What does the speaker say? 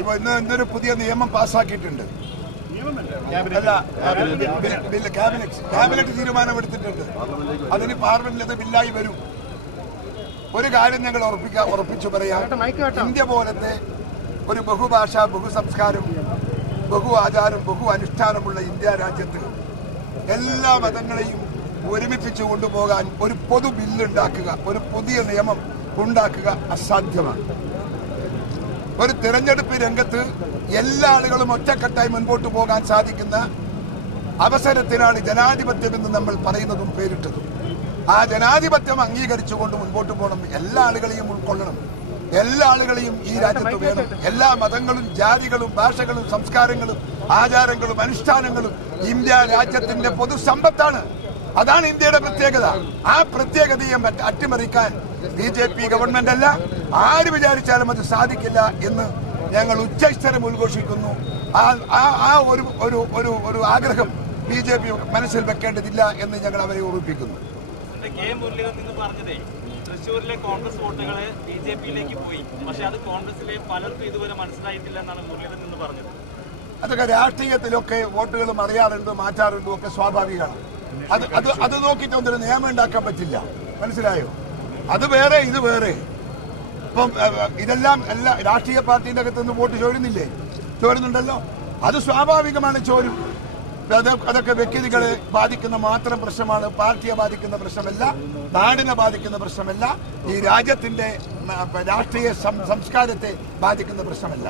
ഇപ്പൊ ഇന്നൊരു പുതിയ നിയമം പാസ്സാക്കിയിട്ടുണ്ട്. അല്ല, ക്യാബിനറ്റ് തീരുമാനമെടുത്തിട്ടുണ്ട്. അതിന് പാർലമെന്റിൽ അത് ബില്ലായി വരും. ഒരു കാര്യം ഞങ്ങൾ ഉറപ്പിച്ചു പറയാം, ഇന്ത്യ പോലത്തെ ഒരു ബഹുഭാഷ, ബഹുസംസ്കാരം, ബഹു ആചാരം, ബഹു അനുഷ്ഠാനമുള്ള ഇന്ത്യ രാജ്യത്ത് എല്ലാ മതങ്ങളെയും ഒരുമിപ്പിച്ചു കൊണ്ടുപോകാൻ ഒരു പൊതു ബില്ലുണ്ടാക്കുക, ഒരു പുതിയ നിയമം ഉണ്ടാക്കുക അസാധ്യമാണ്. ഒരു തിരഞ്ഞെടുപ്പ് രംഗത്ത് എല്ലാ ആളുകളും ഒറ്റക്കെട്ടായി മുൻപോട്ട് പോകാൻ സാധിക്കുന്ന അവസരത്തിനാണ് ജനാധിപത്യം എന്ന് നമ്മൾ പറയുന്നതും പേരിട്ടതും. ആ ജനാധിപത്യം അംഗീകരിച്ചുകൊണ്ട് മുൻപോട്ട് പോകണം. എല്ലാ ആളുകളെയും ഉൾക്കൊള്ളണം. എല്ലാ ആളുകളെയും ഈ രാജ്യത്ത് വേണം. എല്ലാ മതങ്ങളും ജാതികളും ഭാഷകളും സംസ്കാരങ്ങളും ആചാരങ്ങളും അനുഷ്ഠാനങ്ങളും ഇന്ത്യ രാജ്യത്തിന്റെ പൊതുസമ്പത്താണ്. അതാണ് ഇന്ത്യയുടെ പ്രത്യേകത. ആ പ്രത്യേകതയെ അട്ടിമറിക്കാൻ BJP ഗവൺമെന്റ് അല്ല, ആര് വിചാരിച്ചാലും അത് സാധിക്കില്ല എന്ന് ഞങ്ങൾ ഉച്ചസ്ഥരം ഉദ്ഘോഷിക്കുന്നു. ആ ഒരു ആഗ്രഹം BJP മനസ്സിൽ വെക്കേണ്ടതില്ല എന്ന് ഞങ്ങൾ അവരെ ഓർമ്മിപ്പിക്കുന്നു. തൃശ്ശൂരിലെ കോൺഗ്രസ് വോട്ടുകളെ BJPയിലേക്ക് പോയി, പക്ഷെ അത് കോൺഗ്രസിലെ പലർക്കും ഇതുവരെ മനസ്സിലായിട്ടില്ല എന്നാണ് മുരളീധരൻ എന്ന് പറഞ്ഞത്. അതൊക്കെ രാഷ്ട്രീയത്തിലൊക്കെ വോട്ടുകൾ മറിയാറുണ്ട്, മാറ്റാറുണ്ട്, ഒക്കെ സ്വാഭാവികമാണ്. അത് നോക്കിയിട്ടൊന്നൊരു നിയമം ഉണ്ടാക്കാൻ പറ്റില്ല. മനസ്സിലായോ? അത് വേറെ, ഇത് വേറെ. ഇപ്പം ഇതെല്ലാം എല്ലാ രാഷ്ട്രീയ പാർട്ടിന്റെ അകത്തുനിന്ന് വോട്ട് ചോരുന്നുണ്ടല്ലോ. അത് സ്വാഭാവികമാണ്, ചോരും. അതൊക്കെ വ്യക്തികളെ ബാധിക്കുന്ന മാത്രം പ്രശ്നമാണ്, പാർട്ടിയെ ബാധിക്കുന്ന പ്രശ്നമല്ല, നാടിനെ ബാധിക്കുന്ന പ്രശ്നമല്ല, ഈ രാജ്യത്തിന്റെ രാഷ്ട്രീയ സംസ്കാരത്തെ ബാധിക്കുന്ന പ്രശ്നമല്ല.